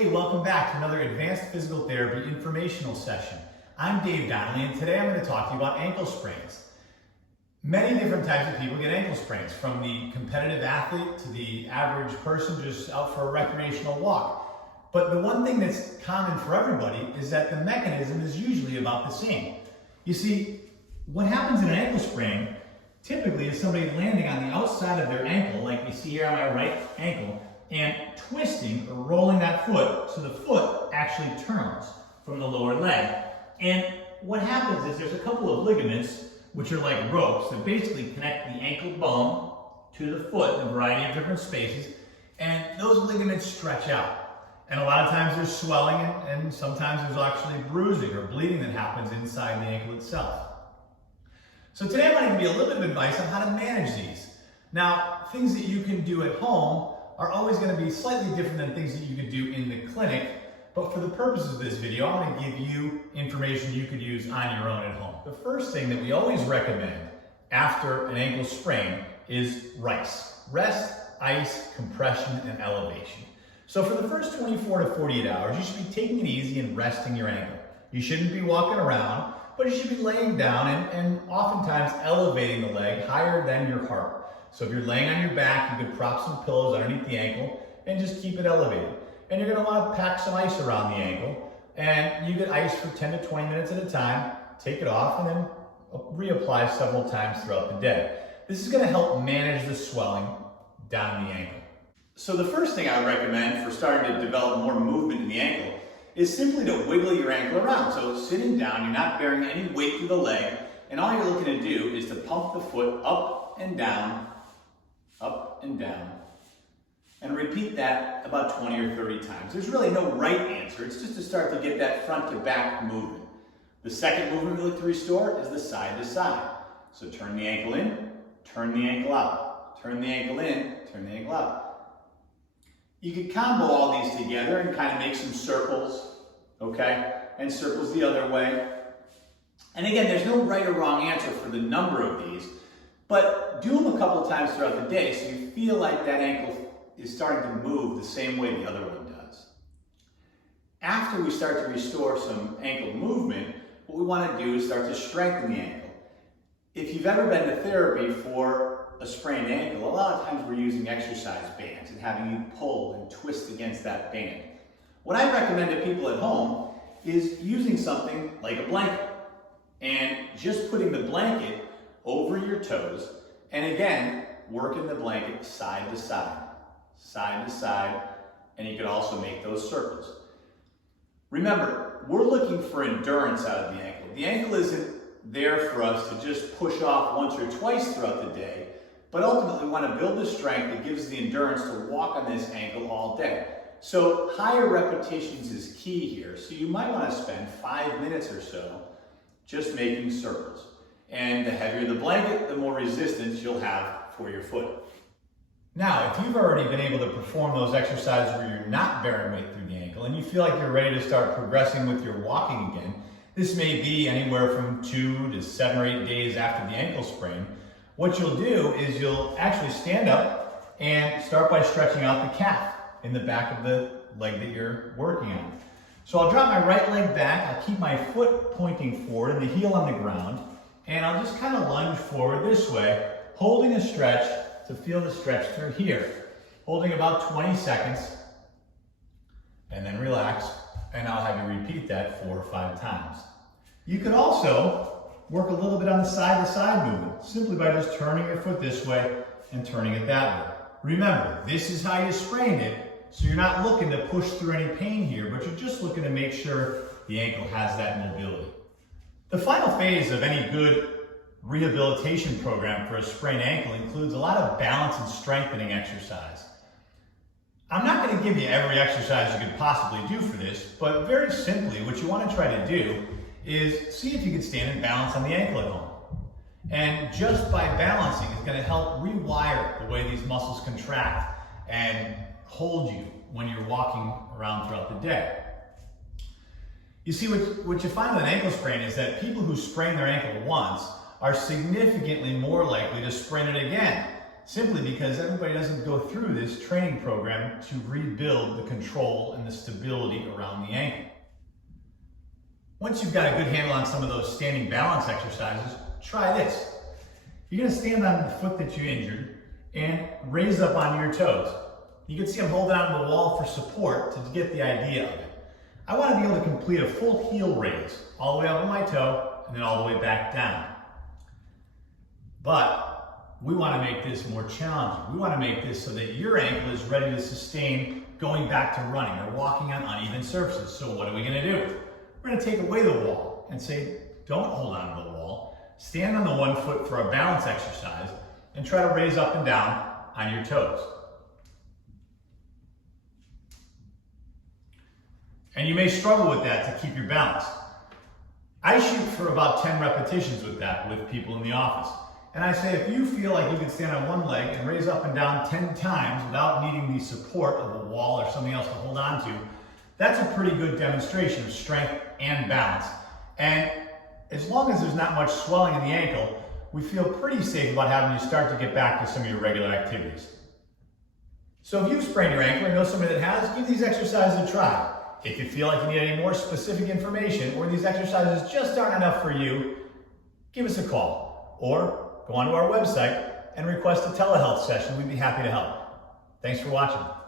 Hey, welcome back to another Advanced Physical Therapy informational session. I'm Dave Donnelly, and today I'm going to talk to you about ankle sprains. Many different types of people get ankle sprains, from the competitive athlete to the average person just out for a recreational walk. But the one thing that's common for everybody is that the mechanism is usually about the same. You see, what happens in an ankle sprain typically is somebody landing on the outside of their ankle, like we see here on my right ankle, and twisting or rolling that foot so the foot actually turns from the lower leg. And what happens is there's a couple of ligaments, which are like ropes, that basically connect the ankle bone to the foot in a variety of different spaces, and those ligaments stretch out. And a lot of times there's swelling, and sometimes there's actually bruising or bleeding that happens inside the ankle itself. So today I'm going to give you a little bit of advice on how to manage these. Now, things that you can do at home are always going to be slightly different than things that you could do in the clinic, but for the purposes of this video, I'm going to give you information you could use on your own at home. The first thing that we always recommend after an ankle sprain is RICE. Rest, ice, compression, and elevation. So for the first 24 to 48 hours, you should be taking it easy and resting your ankle. You shouldn't be walking around, but you should be laying down and oftentimes elevating the leg higher than your heart. So if you're laying on your back, you could prop some pillows underneath the ankle and just keep it elevated. And you're going to want to pack some ice around the ankle, and you get ice for 10 to 20 minutes at a time, take it off, and then reapply several times throughout the day. This is going to help manage the swelling down the ankle. So the first thing I would recommend for starting to develop more movement in the ankle is simply to wiggle your ankle around. So sitting down, you're not bearing any weight through the leg, and all you're looking to do is to pump the foot up and down, and repeat that about 20 or 30 times. There's really no right answer. It's just to start to get that front to back movement. The second movement we look to restore is the side to side. So turn the ankle in, turn the ankle out. Turn the ankle in, turn the ankle out. You could combo all these together and kind of make some circles, okay? And circles the other way. And again, there's no right or wrong answer for the number of these, but do them a couple times throughout the day so you feel like that ankle is starting to move the same way the other one does. After we start to restore some ankle movement, what we want to do is start to strengthen the ankle. If you've ever been to therapy for a sprained ankle, a lot of times we're using exercise bands and having you pull and twist against that band. What I recommend to people at home is using something like a blanket and just putting the blanket over your toes, and again, working the blanket side to side, and you can also make those circles. Remember, we're looking for endurance out of the ankle. The ankle isn't there for us to just push off once or twice throughout the day, but ultimately we want to build the strength that gives the endurance to walk on this ankle all day. So higher repetitions is key here. So you might want to spend 5 minutes or so just making circles. And the heavier the blanket, the more resistance you'll have for your foot. Now, if you've already been able to perform those exercises where you're not bearing weight through the ankle and you feel like you're ready to start progressing with your walking again, this may be anywhere from 2 to 7 or 8 days after the ankle sprain. What you'll do is you'll actually stand up and start by stretching out the calf in the back of the leg that you're working on. So I'll drop my right leg back, I'll keep my foot pointing forward and the heel on the ground, and I'll just kind of lunge forward this way, holding a stretch to feel the stretch through here. Holding about 20 seconds, and then relax, and I'll have you repeat that 4 or 5 times. You could also work a little bit on the side-to-side movement, simply by just turning your foot this way and turning it that way. Remember, this is how you sprained it, so you're not looking to push through any pain here, but you're just looking to make sure the ankle has that mobility. The final phase of any good rehabilitation program for a sprained ankle includes a lot of balance and strengthening exercise. I'm not going to give you every exercise you could possibly do for this, but very simply what you want to try to do is see if you can stand and balance on the ankle at home. And just by balancing is going to help rewire the way these muscles contract and hold you when you're walking around throughout the day. You see, what you find with an ankle sprain is that people who sprain their ankle once are significantly more likely to sprain it again. simply because everybody doesn't go through this training program to rebuild the control and the stability around the ankle. Once you've got a good handle on some of those standing balance exercises, try this. You're going to stand on the foot that you injured and raise up onto your toes. You can see I'm holding onto the wall for support to get the idea of it. I want to be able to complete a full heel raise, all the way up on my toe and then all the way back down. But we want to make this more challenging. We want to make this so that your ankle is ready to sustain going back to running or walking on uneven surfaces. So what are we going to do? We're going to take away the wall and say, don't hold on to the wall. Stand on the one foot for a balance exercise and try to raise up and down on your toes. And you may struggle with that to keep your balance. I shoot for about 10 repetitions with that with people in the office. And I say, if you feel like you can stand on one leg and raise up and down 10 times without needing the support of a wall or something else to hold on to, that's a pretty good demonstration of strength and balance. And as long as there's not much swelling in the ankle, we feel pretty safe about having you start to get back to some of your regular activities. So if you've sprained your ankle or know somebody that has, give these exercises a try. If you feel like you need any more specific information or these exercises just aren't enough for you, give us a call or go onto our website and request a telehealth session. We'd be happy to help. Thanks for watching.